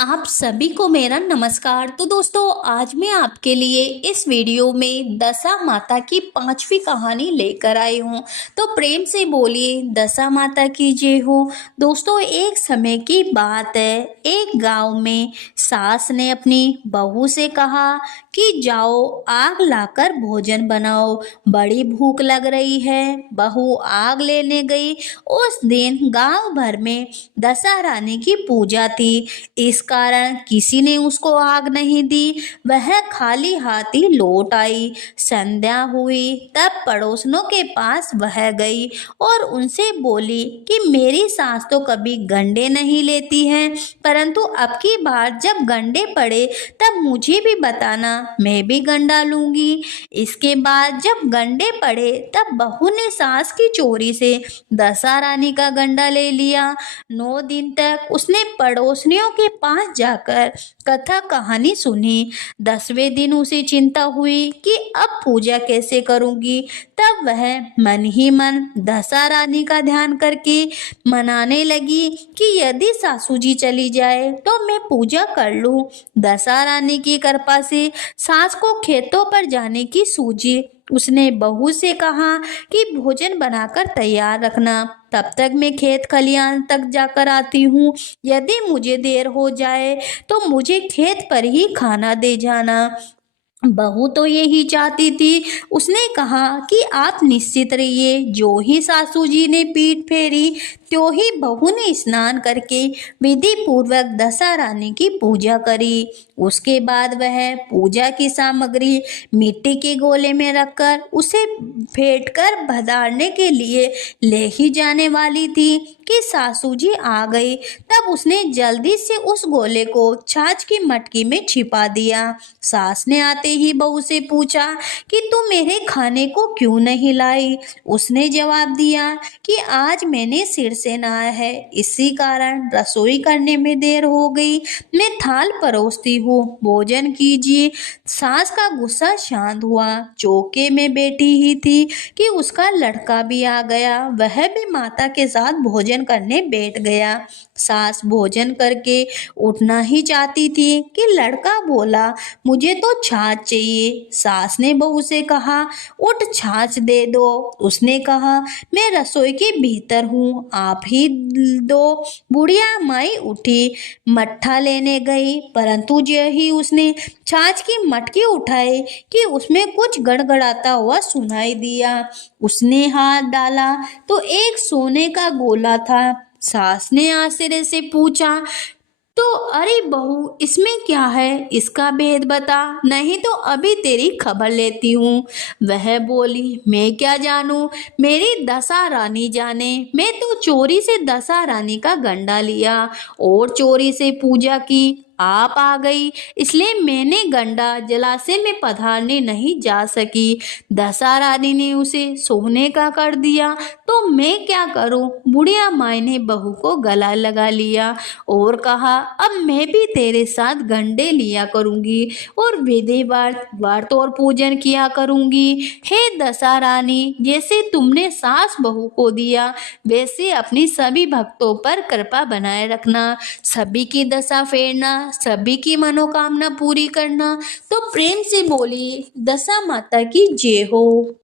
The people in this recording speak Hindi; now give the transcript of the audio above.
आप सभी को मेरा नमस्कार। तो दोस्तों, आज मैं आपके लिए इस वीडियो में दशा माता की 5वीं कहानी लेकर आई हूँ। तो प्रेम से बोलिए दशा माता की जय हो। दोस्तों, एक समय की बात है। एक गांव में सास ने अपनी बहू से कहा कि जाओ आग लाकर भोजन बनाओ, बड़ी भूख लग रही है। बहू आग लेने गई। उस दिन गांव भर में दशा रानी की पूजा थी। इस कारण किसी ने उसको आग नहीं दी। वह खाली हाथ ही लौट आई। संध्या हुई तब पड़ोसनों के पास वह गई और उनसे बोली कि मेरी सास तो कभी गंडे नहीं लेती है, परंतु अब की बार जब गंडे पड़े तब मुझे भी बताना, मैं भी गंडा लूंगी। इसके बाद जब गंडे पड़े तब बहू ने सास की चोरी से दशा रानी का गंडा ले लिया। 9 दिन तक उसने पड़ोसियों के पास जाकर कथा कहानी सुनी। 10वें दिन उसे चिंता हुई कि अब पूजा कैसे करूंगी। तब वह मन ही मन दशा रानी का ध्यान करके मनाने लगी कि यदि सासू जी चली जाए तो मैं पूजा कर लूं। दशा रानी की कृपा से सास को खेतों पर जाने की सूझी। उसने बहू से कहा कि भोजन बनाकर तैयार रखना, तब तक मैं खेत खलियान तक जाकर आती हूँ। यदि मुझे देर हो जाए तो मुझे खेत पर ही खाना दे जाना। बहू तो यही चाहती थी। उसने कहा कि आप निश्चित रहिए। जो ही सासू जी ने पीठ फेरी त्यों ही बहू ने स्नान करके विधि पूर्वक दशा रानी की पूजा करी। उसके बाद वह पूजा की सामग्री मिट्टी के गोले में रखकर उसे फेंट कर भदारने के लिए ले ही जाने वाली थी कि सासू जी आ गई। तब उसने जल्दी से उस गोले को छाछ की मटकी में छिपा दिया। सास ने आते ही बहू से पूछा कि तू मेरे खाने को क्यों नहीं लाई। उसने जवाब दिया कि आज मैंने सिर से नहाया है, इसी कारण रसोई करने में देर हो गई। मैं थाल परोसती हूँ, भोजन कीजिए। सास का गुस्सा शांत हुआ। चौके में बैठी ही थी कि उसका लड़का भी आ गया। वह भी माता के साथ भोजन करने बैठ गया। सास भोजन करके उठना ही चाहती थी कि लड़का बोला, मुझे तो छाछ चाहिए। सास ने बहू से कहा, उठ छाछ दे दो। उसने कहा, मैं रसोई के भीतर हूँ, आप ही दो। बुढ़िया माई उठी, मट्ठा लेने गई, परंतु जो ही उसने छाछ की मटकी उठाई कि उसमें कुछ गड़गड़ाता हुआ सुनाई दिया। उसने हाथ डाला तो एक सोने का गोला था। सास ने आश्चर्य से पूछा, तो अरे बहू, इसमें क्या है, इसका भेद बता, नहीं तो अभी तेरी खबर लेती हूँ। वह बोली, मैं क्या जानूं, मेरी दशा रानी जाने। मैं तो चोरी से दशा रानी का गंडा लिया और चोरी से पूजा की। आप आ गई इसलिए मैंने गंडा जलाशय में पधारने नहीं जा सकी। दशा रानी ने उसे सोने का कर दिया तो मैं क्या करूं। बुढ़िया माई ने बहू को गला लगा लिया और कहा, अब मैं भी तेरे साथ गंडे लिया करूंगी और विधिवार व्रत और पूजन किया करूंगी। हे दशा रानी, जैसे तुमने सास बहू को दिया वैसे अपनी सभी भक्तों पर कृपा बनाए रखना, सभी की दशा फेरना, सभी की मनोकामना पूरी करना। तो प्रेम से बोलिए दशा माता की जय हो।